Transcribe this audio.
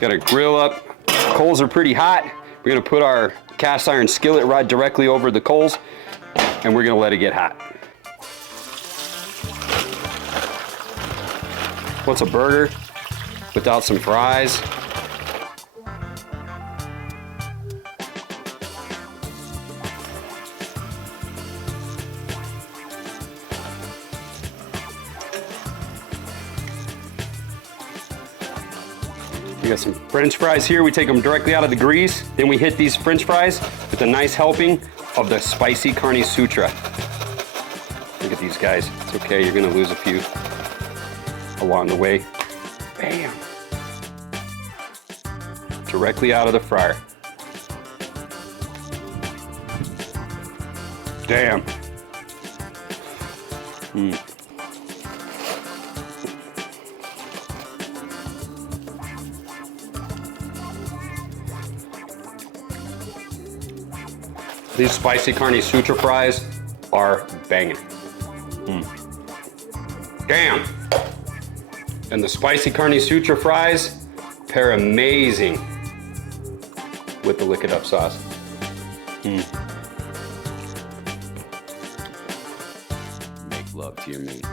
Got a grill up. Coals are pretty hot. We're gonna put our cast iron skillet right directly over the coals, and we're gonna let it get hot. What's a burger without some fries? We got some French fries here. We take them directly out of the grease. Then we hit these French fries with a nice helping of the spicy Carne Sutra. Look at these guys. It's okay, you're gonna lose a few along the way. Bam! Directly out of the fryer. Damn. These spicy Carne Sutra fries are banging. Damn! And the spicy Carne Sutra fries pair amazing with the Lick It Up sauce. Make love to your meat.